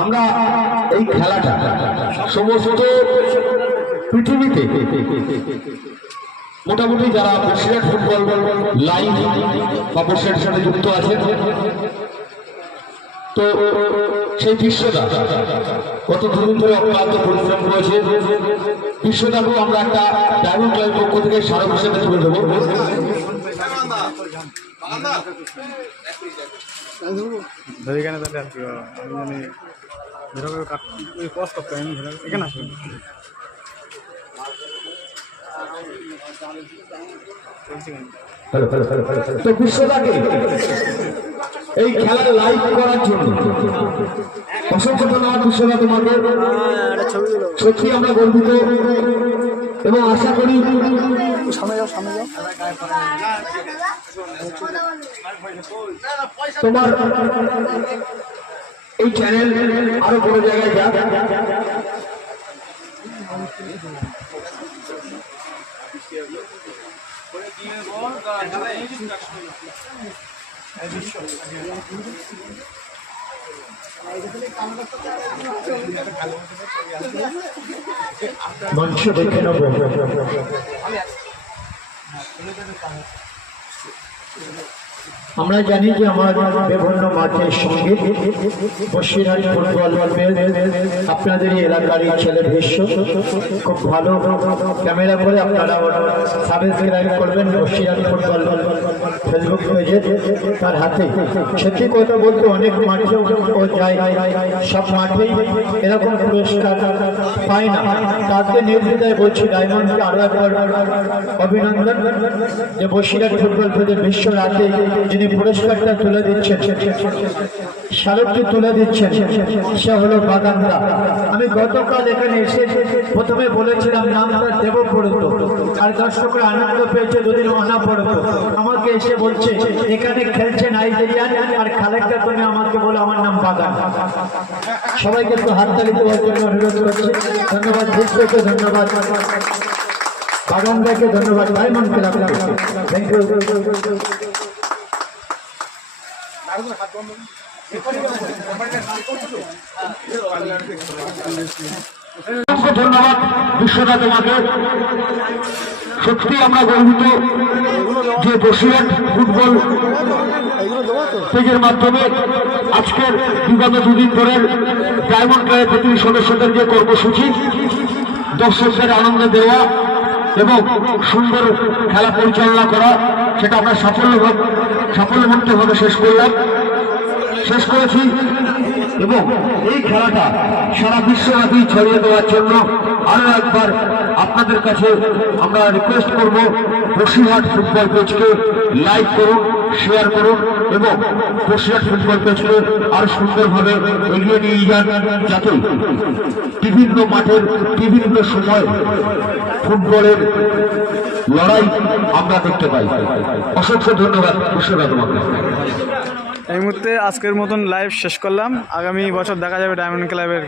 আমরা এই খেলাটা সমস্ত পৃথিবীতে মোটামুটি যারা বসিরহাট ফুটবল লাইভ বা বসিরহাটের সাথে যুক্ত আছে তো সেই বিশ্বটা কত দিন ধরে অক্লান্ত পরিশ্রম করেছে, বিশ্বটাকেও আমরা একটা ডায়মন্ড ক্লাবের পক্ষ থেকে স্মারক হিসেবে তুলে দেবো। ধরে তাহলে কি আমি মানে যেভাবে কাট করতে আমি ধরে এখানে এই খেলা লাইভ করার জন্য। অসংখ্য ধন্যবাদ বিশ্বদা তোমাকে। সত্যি আমরা গর্বিত এবং আশা করি তোমার এই চ্যানেল আরও বড় জায়গায় যাক। আমরা জানি যে আমার বিভিন্ন মাঠের সঙ্গে বসিরহাট ফুটবল আপনাদের এই এলাকারই ছেলে ভীষ্ম খুব ভালো ক্যামেরা করে আপনারা সাবস্ক্রাইব করবেন বসিরহাট ফুটবল তার হাতে। সত্যি কথা বলতে অনেক মাঠেও ও যায়? সব মাঠেই এরকম পুরস্কার পায় না। তাকে নির্দ্বিধায় বলছি, ডায়মন্ডকে আরও একবার অভিনন্দন। যে বসিরহাট ফুটবল পেজের বিশ্ব রাতে যিনি পুরস্কারটা তুলে দিচ্ছেন শালকটি তুলে দিচ্ছেন, সে হলো বাগানদা। আমি গতকাল এখানে এসে প্রথমে বলেছিলাম, নামটা দেব পড়ত আর দর্শকরা আনন্দ পেয়েছে, দুদিন অনা পড়ত আমাকে এসে বলছে এখানে খেলছে নাইজেরিয়ান আর খালেকটা তুমি আমাকে বলো আমার নাম বাগান। সবাইকে একটু হাততালি দেওয়ার জন্য অনুরোধ করছি। ধন্যবাদ বিশ্বকে ধন্যবাদ। বাগান ভাইকে ধন্যবাদ, ডায়মন্ড ক্লাব থ্যাংক ইউ ধন্যবাদ বিশ্বদা তোমাকে। সত্যি আমরা গর্বিত। যে বসিরহাট ফুটবল পেজের মাধ্যমে। আজকের বিগত দুদিন ধরে ডায়মন্ড ক্লাবের প্রতিটি সদস্যদের যে কর্মসূচি, দর্শকদের আনন্দ দেওয়া এবং সুন্দর খেলা পরিচালনা করা, সেটা আমরা সাফল্য সাফল্যমুক্তভাবে শেষ করলাম। শেষ করেছি। এবং এই খেলাটা সারা বিশ্বব্যাপী ছড়িয়ে দেওয়ার জন্য আরও একবার আপনাদের কাছে আমরা রিকোয়েস্ট করব বসিরহাট ফুটবল পেজকে লাইক করুন শেয়ার করুন এবং বসিরহাট ফুটবল পেজকে আরও সুন্দরভাবে এগিয়ে নিয়ে যান যাতে বিভিন্ন মাঠের বিভিন্ন সময় ফুটবলের লড়াই আমরা দেখতে পাই। অসংখ্য ধন্যবাদ বিশ্বনাথ এই মুহূর্তে আজকের মতন লাইভ শেষ করলাম। আগামী বছর দেখা যাবে ডায়মন্ড ক্লাবের